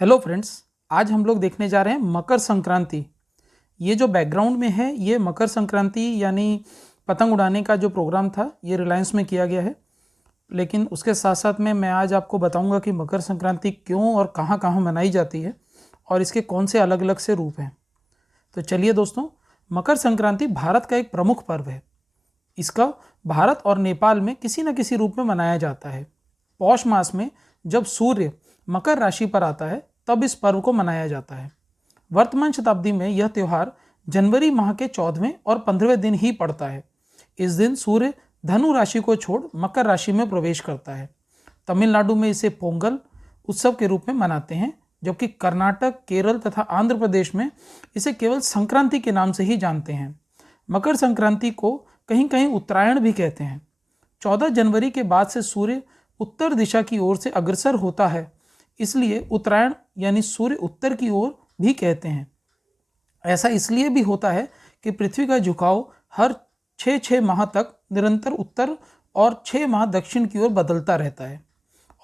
Hello friends, आज हम लोग देखने जा रहे हैं मकर संक्रांति। ये जो बैकग्राउंड में है ये मकर संक्रांति यानी पतंग उड़ाने का जो प्रोग्राम था ये रिलायंस में किया गया है। लेकिन उसके साथ साथ में मैं आज आपको बताऊंगा कि मकर संक्रांति क्यों और कहाँ कहाँ मनाई जाती है और इसके कौन से अलग अलग से रूप हैं। तो चलिए दोस्तों, मकर संक्रांति भारत का एक प्रमुख पर्व है। इसका भारत और नेपाल में किसी न किसी रूप में मनाया जाता है। पौष मास में जब सूर्य मकर राशि पर आता है तब इस पर्व को मनाया जाता है। वर्तमान शताब्दी में यह त्यौहार जनवरी माह के 14वें और 15वें दिन ही पड़ता है। इस दिन सूर्य धनु राशि को छोड़ मकर राशि में प्रवेश करता है। तमिलनाडु में इसे पोंगल उत्सव के रूप में मनाते हैं, जबकि कर्नाटक, केरल तथा आंध्र प्रदेश में इसे केवल संक्रांति के नाम से ही जानते हैं। मकर संक्रांति को कहीं कहीं उत्तरायण भी कहते हैं। 14 जनवरी के बाद से सूर्य उत्तर दिशा की ओर से अग्रसर होता है, इसलिए उत्तरायण यानी सूर्य उत्तर की ओर भी कहते हैं। ऐसा इसलिए भी होता है कि पृथ्वी का झुकाव हर 6 माह तक निरंतर उत्तर और 6 माह दक्षिण की ओर बदलता रहता है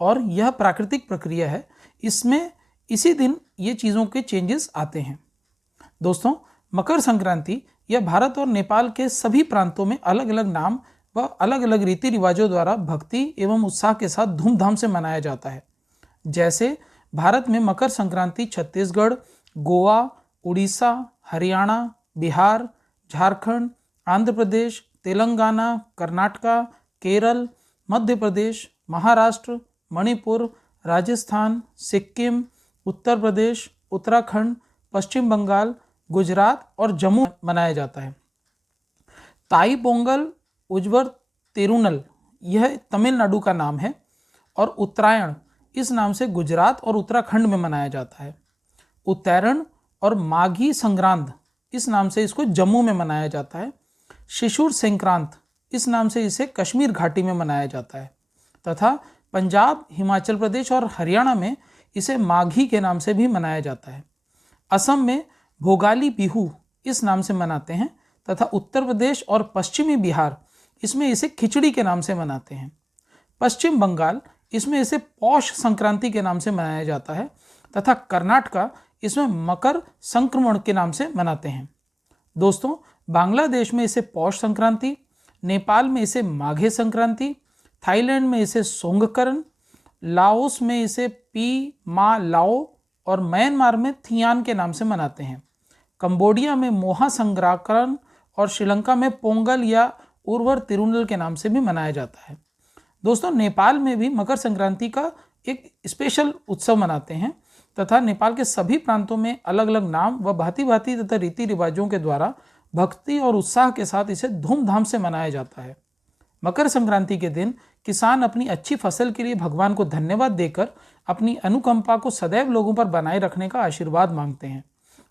और यह प्राकृतिक प्रक्रिया है। इसमें इसी दिन ये चीज़ों के चेंजेस आते हैं। दोस्तों, मकर संक्रांति यह भारत और नेपाल के सभी प्रांतों में अलग अलग नाम व अलग अलग रीति रिवाजों द्वारा भक्ति एवं उत्साह के साथ धूमधाम से मनाया जाता है। जैसे भारत में मकर संक्रांति छत्तीसगढ़, गोवा, उड़ीसा, हरियाणा, बिहार, झारखंड, आंध्र प्रदेश, तेलंगाना, कर्नाटका, केरल, मध्य प्रदेश, महाराष्ट्र, मणिपुर, राजस्थान, सिक्किम, उत्तर प्रदेश, उत्तराखंड, पश्चिम बंगाल, गुजरात और जम्मू मनाया जाता है। ताई पोंगल, उज्वर तिरुनल यह तमिलनाडु का नाम है और उत्तरायण इस नाम से गुजरात और उत्तराखंड में मनाया जाता है। उत्तरायण और माघी संक्रांत इस नाम से इसको जम्मू में मनाया जाता है। शिशुर संक्रांत इस नाम से इसे कश्मीर घाटी में मनाया जाता है तथा पंजाब, हिमाचल प्रदेश और हरियाणा में इसे माघी के नाम से भी मनाया जाता है। असम में भोगाली बिहू इस नाम से मनाते हैं तथा उत्तर प्रदेश और पश्चिमी बिहार इसमें इसे खिचड़ी के नाम से मनाते हैं। पश्चिम बंगाल इसमें इसे पौष संक्रांति के नाम से मनाया जाता है तथा कर्नाटका इसमें मकर संक्रमण के नाम से मनाते हैं। दोस्तों, बांग्लादेश में इसे पौष संक्रांति, नेपाल में इसे माघे संक्रांति, थाईलैंड में इसे सोंगकरन, लाओस में इसे पी मा लाओ और म्यांमार में थियान के नाम से मनाते हैं। कंबोडिया में मोहा संग्राकरन और श्रीलंका में पोंगल या उर्वर तिरुनल के नाम से भी मनाया जाता है। दोस्तों, नेपाल में भी मकर संक्रांति का एक स्पेशल उत्सव मनाते हैं तथा नेपाल के सभी प्रांतों में अलग अलग नाम व भांति भांति तथा रीति रिवाजों के द्वारा भक्ति और उत्साह के साथ इसे धूमधाम से मनाया जाता है। मकर संक्रांति के दिन किसान अपनी अच्छी फसल के लिए भगवान को धन्यवाद देकर अपनी अनुकंपा को सदैव लोगों पर बनाए रखने का आशीर्वाद मांगते हैं।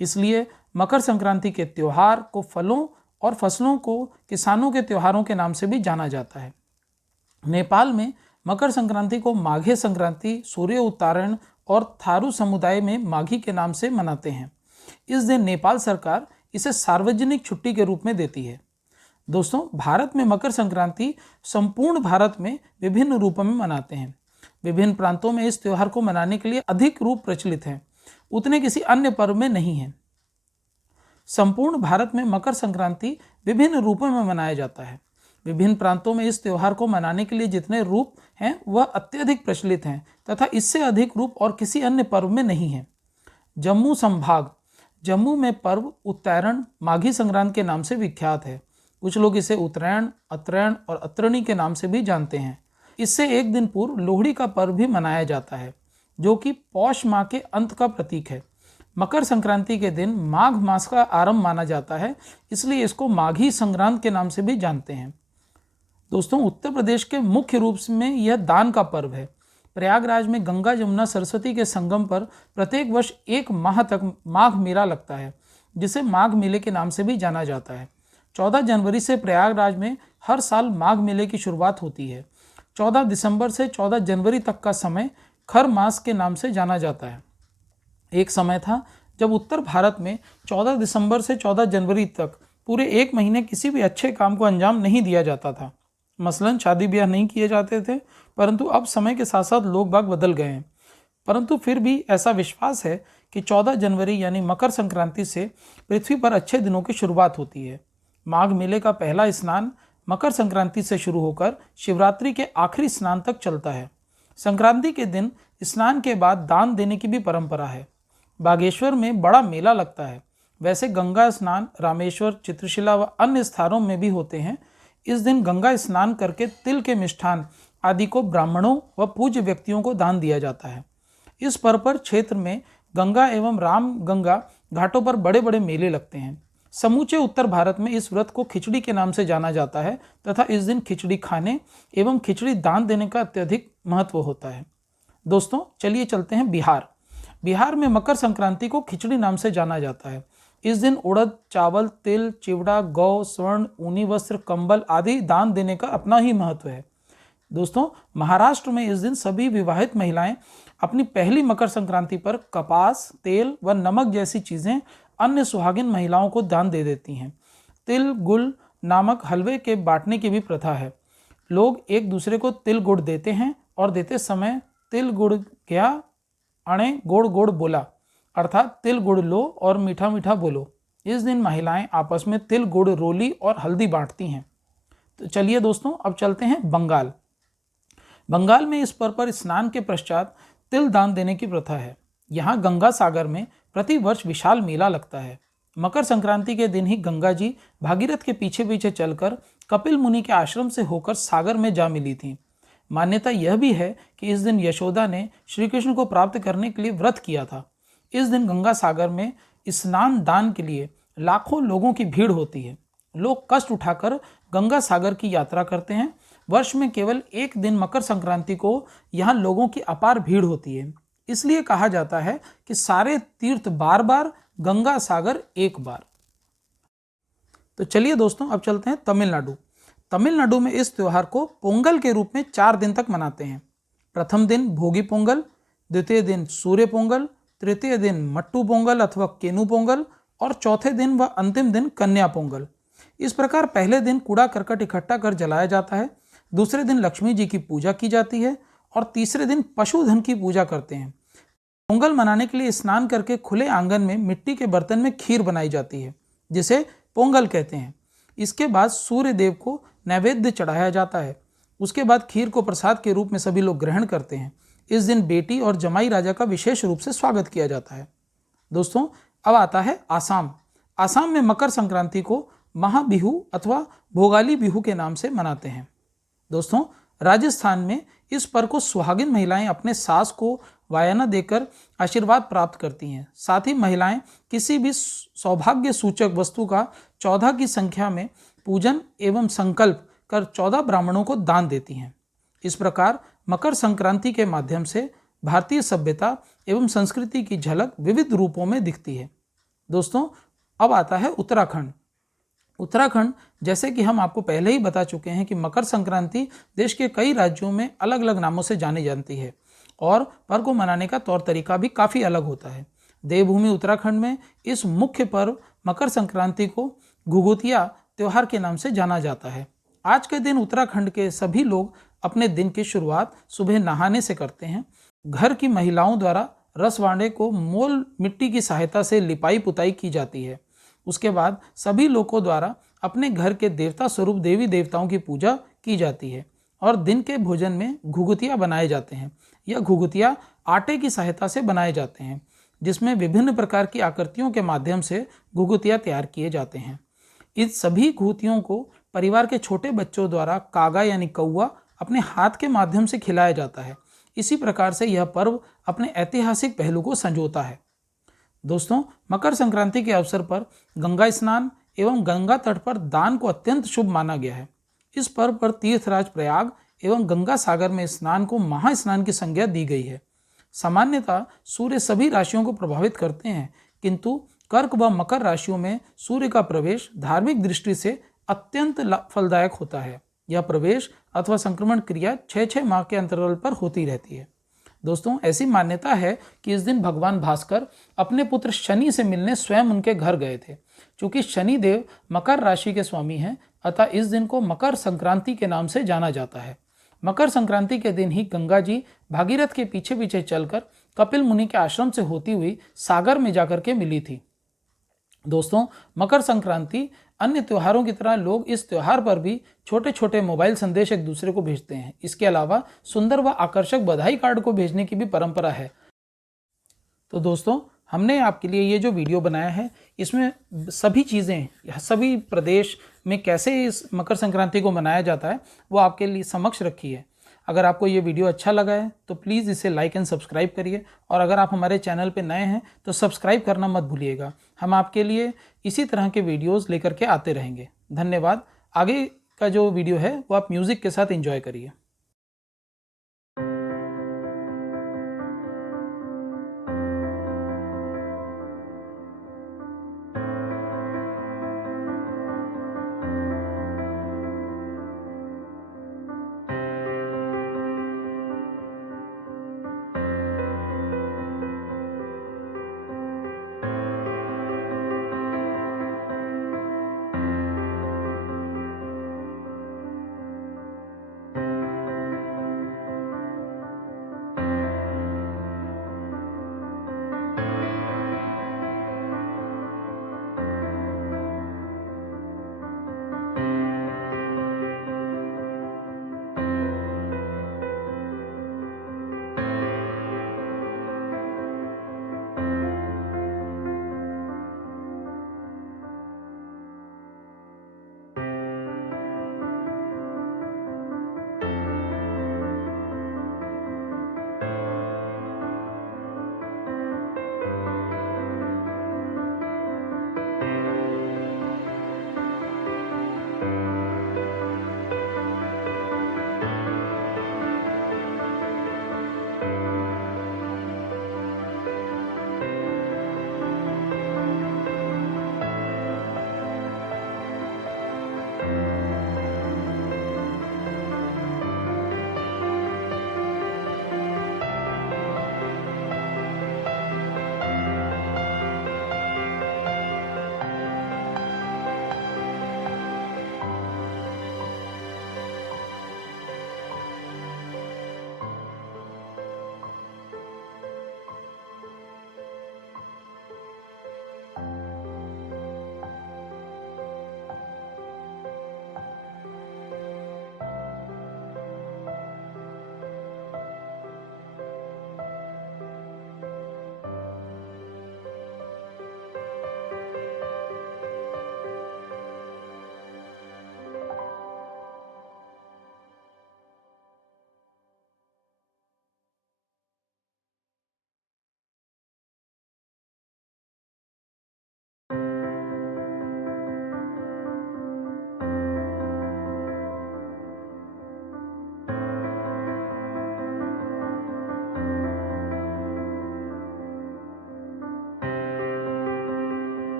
इसलिए मकर संक्रांति के त्यौहार को फलों और फसलों को किसानों के त्योहारों के नाम से भी जाना जाता है। नेपाल में मकर संक्रांति को माघे संक्रांति, सूर्य उत्तरायण और थारू समुदाय में माघी के नाम से मनाते हैं। इस दिन नेपाल सरकार इसे सार्वजनिक छुट्टी के रूप में देती है। दोस्तों, भारत में मकर संक्रांति संपूर्ण भारत में विभिन्न रूपों में मनाते हैं। विभिन्न प्रांतों में इस त्यौहार को मनाने के लिए अधिक रूप प्रचलित हैं, उतने किसी अन्य पर्व में नहीं है। संपूर्ण भारत में मकर संक्रांति विभिन्न रूपों में मनाया जाता है। विभिन्न प्रांतों में इस त्यौहार को मनाने के लिए जितने रूप हैं वह अत्यधिक प्रचलित हैं तथा इससे अधिक रूप और किसी अन्य पर्व में नहीं है। जम्मू संभाग, जम्मू में पर्व उत्तरायण माघी संक्रांत के नाम से विख्यात है। कुछ लोग इसे उत्तरायण, अत्रयण और अत्रणी के नाम से भी जानते हैं। इससे एक दिन पूर्व लोहड़ी का पर्व भी मनाया जाता है, जो कि पौष माह के अंत का प्रतीक है। मकर संक्रांति के दिन माघ मास का आरंभ माना जाता है, इसलिए इसको माघी संक्रांत के नाम से भी जानते हैं। दोस्तों, उत्तर प्रदेश के मुख्य रूप में यह दान का पर्व है। प्रयागराज में गंगा जमुना सरस्वती के संगम पर प्रत्येक वर्ष 1 माह तक माघ मेला लगता है, जिसे माघ मेले के नाम से भी जाना जाता है। 14 जनवरी से प्रयागराज में हर साल माघ मेले की शुरुआत होती है। 14 दिसंबर से 14 जनवरी तक का समय खर मास के नाम से जाना जाता है। एक समय था जब उत्तर भारत में 14 दिसंबर से 14 जनवरी तक पूरे 1 महीने किसी भी अच्छे काम को अंजाम नहीं दिया जाता था। मसलन शादी ब्याह नहीं किए जाते थे, परंतु अब समय के साथ साथ लोग बाग बदल गए हैं। परंतु फिर भी ऐसा विश्वास है कि 14 जनवरी यानी मकर संक्रांति से पृथ्वी पर अच्छे दिनों की शुरुआत होती है। माघ मेले का पहला स्नान मकर संक्रांति से शुरू होकर शिवरात्रि के आखिरी स्नान तक चलता है। संक्रांति के दिन स्नान के बाद दान देने की भी परंपरा है। बागेश्वर में बड़ा मेला लगता है। वैसे गंगा स्नान रामेश्वर, चित्रशिला व अन्य स्थानों में भी होते हैं। इस दिन गंगा स्नान करके तिल के मिष्ठान आदि को ब्राह्मणों व पूज्य व्यक्तियों को दान दिया जाता है। इस पर्व पर क्षेत्र में गंगा एवं राम गंगा घाटों पर बड़े बड़े मेले लगते हैं। समूचे उत्तर भारत में इस व्रत को खिचड़ी के नाम से जाना जाता है तथा इस दिन खिचड़ी खाने एवं खिचड़ी दान देने का अत्यधिक महत्व होता है। दोस्तों चलिए चलते हैं बिहार। बिहार में मकर संक्रांति को खिचड़ी नाम से जाना जाता है। इस दिन उड़द, चावल, तिल, चिवड़ा, गौ, स्वर्ण, ऊनी वस्त्र, कंबल आदि दान देने का अपना ही महत्व है। दोस्तों महाराष्ट्र में इस दिन सभी विवाहित महिलाएं अपनी पहली मकर संक्रांति पर कपास, तेल व नमक जैसी चीज़ें अन्य सुहागिन महिलाओं को दान दे देती हैं। तिल गुड़ नामक हलवे के बांटने की भी प्रथा है। लोग एक दूसरे को तिल गुड़ देते हैं और देते समय तिल गुड़ क्या अणे गोड़ गोड़ बोला, अर्थात तिल गुड़ लो और मीठा मीठा बोलो। इस दिन महिलाएं आपस में तिल गुड़, रोली और हल्दी बांटती हैं। तो चलिए दोस्तों अब चलते हैं बंगाल। बंगाल में इस पर्व पर स्नान के पश्चात तिल दान देने की प्रथा है। यहाँ गंगा सागर में प्रति वर्ष विशाल मेला लगता है। मकर संक्रांति के दिन ही गंगा जी भागीरथ के पीछे पीछे चलकर कपिल मुनि के आश्रम से होकर सागर में जा मिली थी। मान्यता यह भी है कि इस दिन यशोदा ने श्री कृष्ण को प्राप्त करने के लिए व्रत किया था। इस दिन गंगा सागर में स्नान दान के लिए लाखों लोगों की भीड़ होती है। लोग कष्ट उठाकर गंगा सागर की यात्रा करते हैं। वर्ष में केवल एक दिन मकर संक्रांति को यहाँ लोगों की अपार भीड़ होती है। इसलिए कहा जाता है कि सारे तीर्थ बार बार, गंगा सागर एक बार। तो चलिए दोस्तों अब चलते हैं तमिलनाडु। तमिलनाडु में इस त्यौहार को पोंगल के रूप में 4 दिन तक मनाते हैं। प्रथम दिन भोगी पोंगल, द्वितीय दिन सूर्य पोंगल, तृतीय दिन मट्टू पोंगल अथवा केनु पोंगल और चौथे दिन व अंतिम दिन कन्या पोंगल। इस प्रकार पहले दिन कूड़ा करकट इकट्ठा कर जलाया जाता है, दूसरे दिन लक्ष्मी जी की पूजा की जाती है और तीसरे दिन पशुधन की पूजा करते हैं। पोंगल मनाने के लिए स्नान करके खुले आंगन में मिट्टी के बर्तन में खीर बनाई जाती है जिसे पोंगल कहते हैं। इसके बाद सूर्य देव को नैवेद्य चढ़ाया जाता है। उसके बाद खीर को प्रसाद के रूप में सभी लोग ग्रहण करते हैं। इस दिन बेटी और जमाई राजा का विशेष रूप से स्वागत किया जाता है। दोस्तों अब आता है आसाम। आसाम में मकर संक्रांति को महाबिहू अथवा भोगाली बिहू के नाम से मनाते हैं। दोस्तों राजस्थान में इस पर्व को सुहागिन महिलाएं अपने सास को वायना देकर आशीर्वाद प्राप्त करती हैं। साथ ही महिलाएं किसी भी सौभाग्य सूचक वस्तु का 14 की संख्या में पूजन एवं संकल्प कर 14 ब्राह्मणों को दान देती हैं। इस प्रकार मकर संक्रांति के माध्यम से भारतीय सभ्यता एवं संस्कृति की झलक विविध रूपों में दिखती है। दोस्तों अब आता है उत्तराखंड। उत्तराखंड जैसे कि हम आपको पहले ही बता चुके हैं कि मकर संक्रांति देश के कई राज्यों में अलग अलग नामों से जानी जाती है और पर्व को मनाने का तौर तरीका भी काफ़ी अलग होता है। देवभूमि उत्तराखंड में इस मुख्य पर्व मकर संक्रांति को घुघुतिया त्यौहार के नाम से जाना जाता है। आज के दिन उत्तराखंड के सभी लोग अपने दिन की शुरुआत सुबह नहाने से करते हैं। घर की महिलाओं द्वारा रसवाड़े को मोल मिट्टी की सहायता से लिपाई पुताई की जाती है। उसके बाद सभी लोगों द्वारा अपने घर के देवता स्वरूप देवी देवताओं की पूजा की जाती है और दिन के भोजन में घुघुतिया बनाए जाते हैं। यह घुघुतिया आटे की सहायता से बनाए जाते हैं जिसमें विभिन्न प्रकार की आकृतियों के माध्यम से घुघुतिया तैयार किए जाते हैं। इन सभी घुघुतियों को परिवार के छोटे बच्चों द्वारा कागा यानी कौवा अपने हाथ के माध्यम से खिलाया जाता है। इसी प्रकार से यह पर्व अपने ऐतिहासिक पहलू को संजोता है। दोस्तों मकर संक्रांति के अवसर पर गंगा स्नान एवं गंगा तट पर दान को अत्यंत शुभ माना गया है। इस पर्व पर तीर्थराज प्रयाग एवं गंगा सागर में स्नान को महास्नान की संज्ञा दी गई है। सामान्यतः सूर्य सभी राशियों को प्रभावित करते हैं, किंतु कर्क व मकर राशियों में सूर्य का प्रवेश धार्मिक दृष्टि से अत्यंत फलदायक होता है। यह प्रवेश अथवा संक्रमण क्रिया 6-6 माह के अंतराल पर होती रहती है। दोस्तों ऐसी मान्यता है कि इस दिन भगवान भास्कर अपने पुत्र शनि से मिलने स्वयं उनके घर गए थे। चूँकि शनि देव मकर राशि के स्वामी हैं, अतः इस दिन को मकर संक्रांति के नाम से जाना जाता है। मकर संक्रांति के दिन ही गंगा जी भागीरथ के पीछे पीछे चलकर कपिल मुनि के आश्रम से होती हुई सागर में जाकर के मिली थी। दोस्तों, मकर संक्रांति अन्य त्योहारों की तरह लोग इस त्योहार पर भी छोटे छोटे मोबाइल संदेश एक दूसरे को भेजते हैं। इसके अलावा सुंदर व आकर्षक बधाई कार्ड को भेजने की भी परंपरा है। तो दोस्तों, हमने आपके लिए ये जो वीडियो बनाया है, इसमें सभी चीज़ें, सभी प्रदेश में कैसे इस मकर संक्रांति को मनाया जाता है वो आपके लिए समक्ष रखी है। अगर आपको ये वीडियो अच्छा लगा है तो प्लीज़ इसे लाइक एंड सब्सक्राइब करिए, और अगर आप हमारे चैनल पर नए हैं तो सब्सक्राइब करना मत भूलिएगा। हम आपके लिए इसी तरह के वीडियोज़ लेकर के आते रहेंगे। धन्यवाद। आगे का जो वीडियो है वो आप म्यूज़िक के साथ एंजॉय करिए।